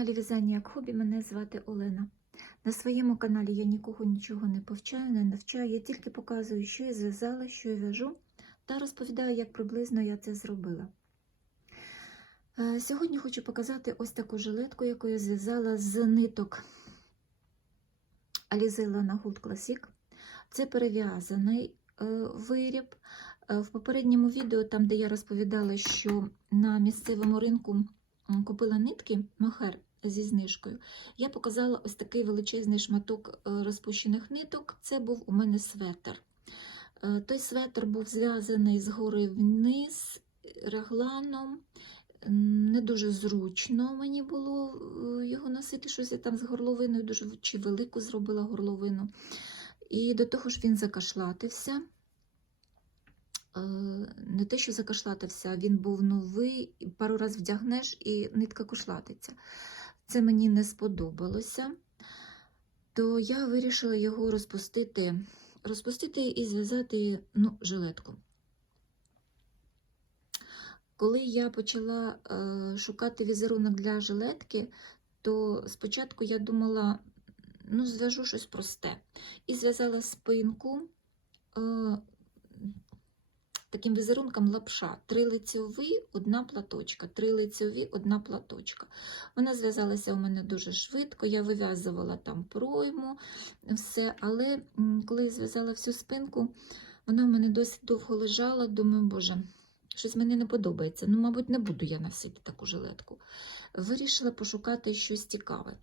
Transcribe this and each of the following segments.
на каналі В'язання як хобі. Мене звати Олена. На своєму каналі я нікого нічого не повчаю, не навчаю. Я тільки показую, що я зв'язала, що я в'яжу, та розповідаю, як приблизно я це зробила. Е, Сьогодні хочу показати ось таку жилетку, яку я зв'язала з ниток Alize Lana Gold Classic. Це перев'язаний е, виріб. Е, В попередньому відео, там, де я розповідала, що на місцевому ринку купила нитки мохер зі знижкою, я показала ось такий величезний шматок е, розпущених ниток. Це був у мене светр. Е, Той светр був зв'язаний згори вниз регланом. Не дуже зручно мені було е, його носити, щось я там з горловиною, дуже чи велику зробила горловину. І до того ж він закашлатився. Не те, що закашлатився, він був новий, пару раз вдягнеш і нитка кошлатиться. Це мені не сподобалося, то я вирішила його розпустити, розпустити і зв'язати ну, жилетку. Коли я почала е, шукати візерунок для жилетки, то спочатку я думала, ну, зв'яжу щось просте. І зв'язала спинку е, таким візерунком лапша. Три лицьові, одна платочка, три лицьові, одна платочка. Вона зв'язалася у мене дуже швидко, я вив'язувала там пройму, все, але коли я зв'язала всю спинку, вона в мене досить довго лежала. Думаю, боже, щось мені не подобається. Ну, мабуть, не буду я носити таку жилетку. Вирішила пошукати щось цікаве.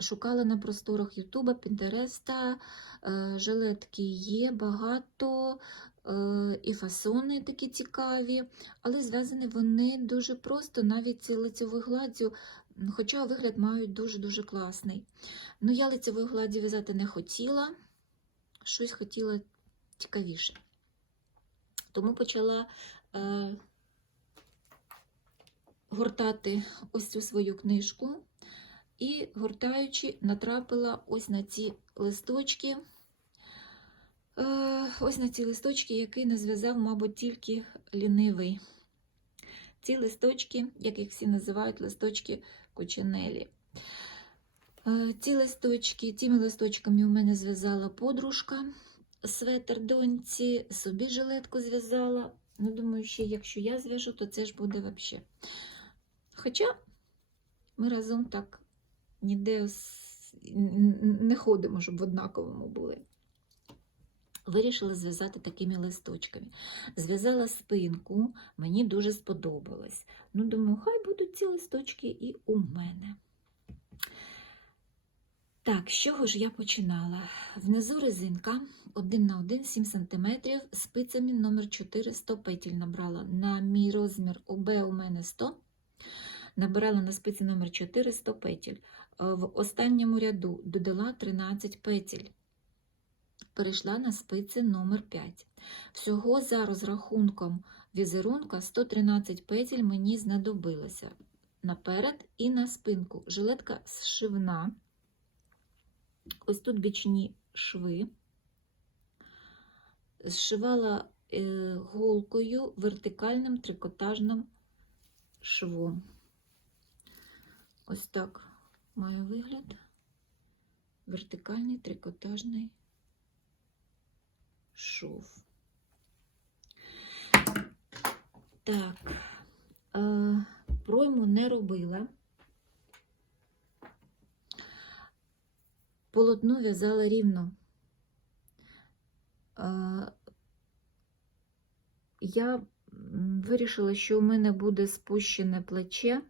Шукала на просторах Ютуба, Пінтереста, е, жилетки є багато, е, і фасони такі цікаві, але зв'язані вони дуже просто, навіть лицевою гладдю, хоча вигляд мають дуже-дуже класний. Ну, я лицевою гладдю в'язати не хотіла, щось хотіла цікавіше. Тому почала е, гортати ось цю свою книжку. І, гортаючи, натрапила ось на ці листочки. Е, Ось на ці листочки, які не зв'язав, мабуть, тільки лінивий. Ці листочки, як їх всі називають, листочки коченелі. Е, Ці листочки, Цими листочками у мене зв'язала подружка, светр доньці, собі жилетку зв'язала. Ну, думаю, що якщо я зв'яжу, то це ж буде взагалі. Хоча ми разом так ніде не ходимо, щоб в однаковому були. Вирішила зв'язати такими листочками. Зв'язала спинку, мені дуже сподобалось. Ну, думаю, хай будуть ці листочки і у мене. Так, з чого ж я починала? Внизу резинка 1 на 1, 7 см, спицями номер 4 100 петель набрала. На мій розмір ОБ у мене 100. Набирала на спиці номер 4 100 петель. Е, В останньому ряду додала 13 петель. Перейшла на спиці номер 5. Всього за розрахунком візерунка 113 петель мені знадобилося наперед і на спинку. Жилетка зшивна. Ось тут бічні шви. Зшивала е, голкою вертикальним трикотажним швом. Ось так має вигляд. Вертикальний трикотажний шов. Так, е, пройму не робила. Полотно в'язала рівно. Е, я вирішила, що у мене буде спущене плече,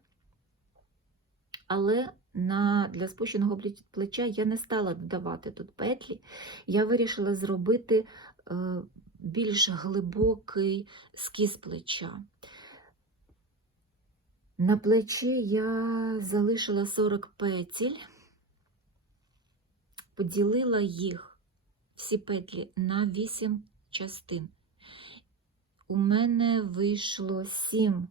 але на, для спущеного плеч- плеча я не стала додавати тут петлі. Я вирішила зробити е, більш глибокий скіз плеча. На плечі я залишила 40 петель, поділила їх, всі петлі, на 8 частин. У мене вийшло 7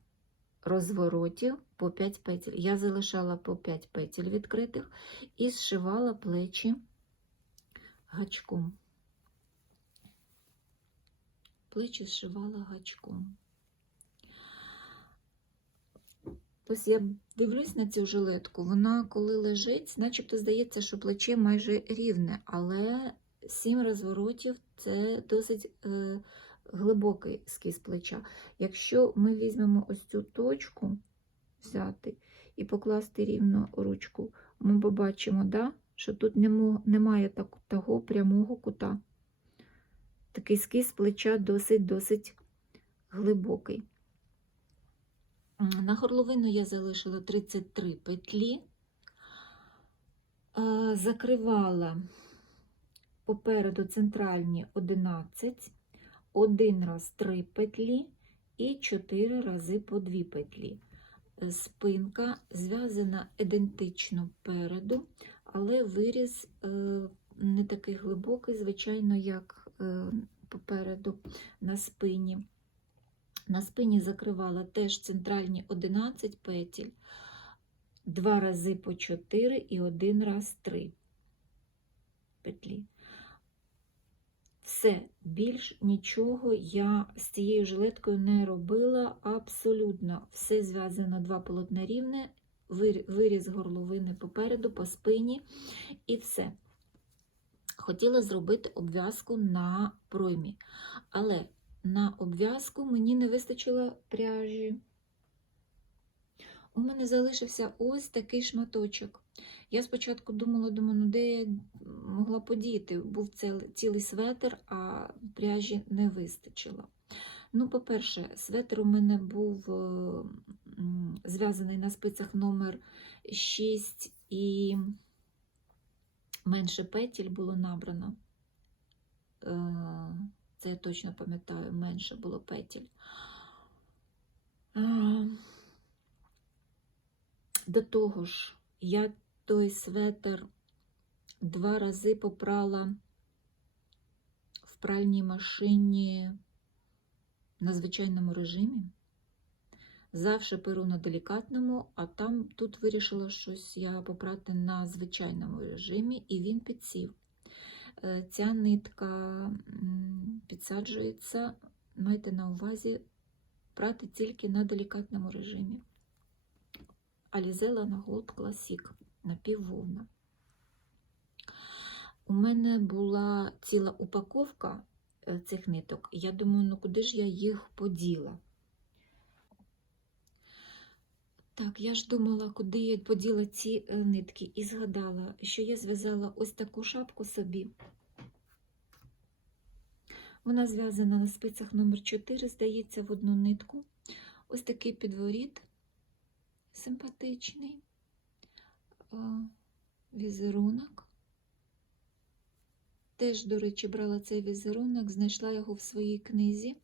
розворотів по 5 петель. Я залишала по 5 петель відкритих і зшивала плечі гачком. Плечі зшивала гачком. Ось я дивлюсь на цю жилетку, вона коли лежить, начебто здається, що плече майже рівне, але сім розворотів це досить е, глибокий скіз плеча. Якщо ми візьмемо ось цю точку, взяти і покласти рівно ручку, ми побачимо, да, що тут немає так, того прямого кута. Такий скіз плеча досить-досить глибокий. На горловину я залишила 33 петлі, Е, закривала попереду центральні 11, один раз 3 петлі і 4 рази по 2 петлі. Спинка зв'язана ідентично переду, але виріз е, не такий глибокий, звичайно, як е, попереду на спині. На спині закривала теж центральні 11 петель, два рази по 4 і один раз 3 петлі. Все, більш нічого я з цією жилеткою не робила. Абсолютно все зв'язано два полотна рівне, виріз горловини попереду, по спині і все. Хотіла зробити обв'язку на проймі, але на обв'язку мені не вистачило пряжі. У мене залишився ось такий шматочок. Я спочатку думала, думаю, ну де я могла подіти? Був цілий светр, а пряжі не вистачило. Ну, по-перше, светр у мене був е, зв'язаний на спицях номер 6 і менше петель було набрано. Е, Це я точно пам'ятаю, менше було петель. До того ж, я той светр два рази попрала в пральній машині на звичайному режимі. Завше перу на делікатному, а там тут вирішила щось я попрати на звичайному режимі, і він підсів. Е, Ця нитка підсаджується, майте на увазі, прати тільки на делікатному режимі. Алізела на Голд Класік напіввовна. У мене була ціла упаковка е, цих ниток. Я думаю, ну куди ж я їх поділа? Так, я ж думала, куди я поділа ці е, нитки, і згадала, що я зв'язала ось таку шапку собі. Вона зв'язана на спицях номер 4, здається, в одну нитку. Ось такий підворіт симпатичний візерунок. Теж, до речі, брала цей візерунок, знайшла його в своїй книзі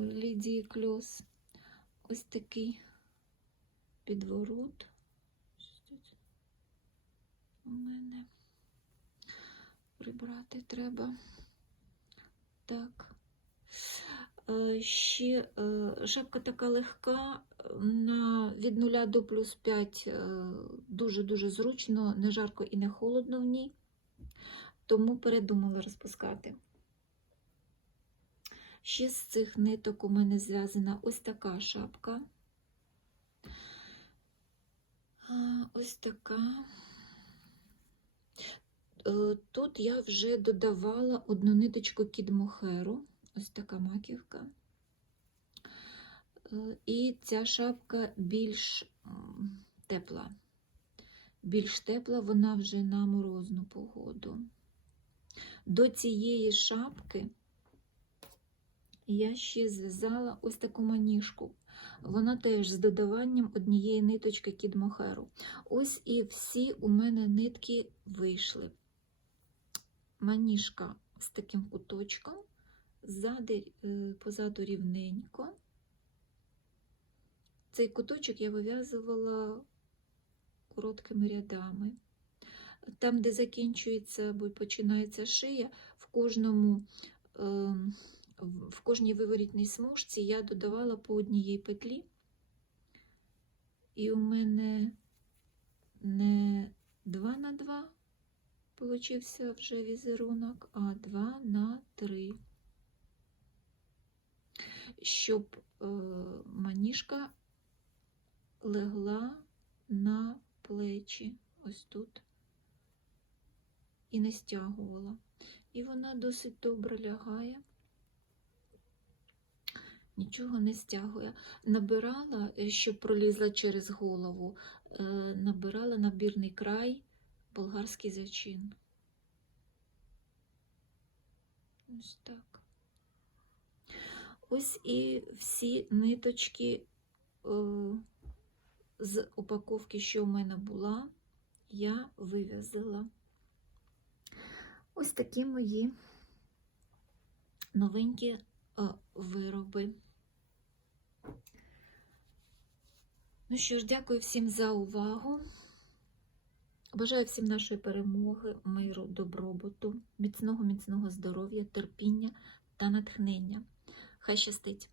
Лідії Кльос. Ось такий підворот. У мене прибрати треба. Так. Е, Ще е, шапка така легка, на, від 0 до плюс 5 дуже-дуже зручно, не жарко і не холодно в ній, тому передумала розпускати. Ще з цих ниток у мене зв'язана ось така шапка. Ось така. Е, Тут я вже додавала одну ниточку кідмохеру, ось така маківка. Е, І ця шапка більш тепла. Більш тепла вона вже на морозну погоду. До цієї шапки я ще зв'язала ось таку маніжку. Вона теж з додаванням однієї ниточки кідмохеру. Ось і всі у мене нитки вийшли. Маніжка з таким куточком, ззади, е, позаду рівненько. Цей куточок я вив'язувала короткими рядами. Там, де закінчується або починається шия, в кожному е, в кожній виворітній смужці я додавала по однієї петлі, і у мене не 2 на 2 получився вже візерунок, а 2 на 3, щоб е, маніжка легла на плечі, ось тут, і не стягувала. І вона досить добре лягає, нічого не стягує. Набирала, е, щоб пролізла через голову, е, набирала набірний край болгарський зачин. Ось так. Ось і всі ниточки е, з упаковки, що в мене була, я вив'язала. Ось такі мої новенькі е, вироби. Ну що ж, дякую всім за увагу. Бажаю всім нашої перемоги, миру, добробуту, міцного, міцного здоров'я, терпіння та натхнення. Хай щастить!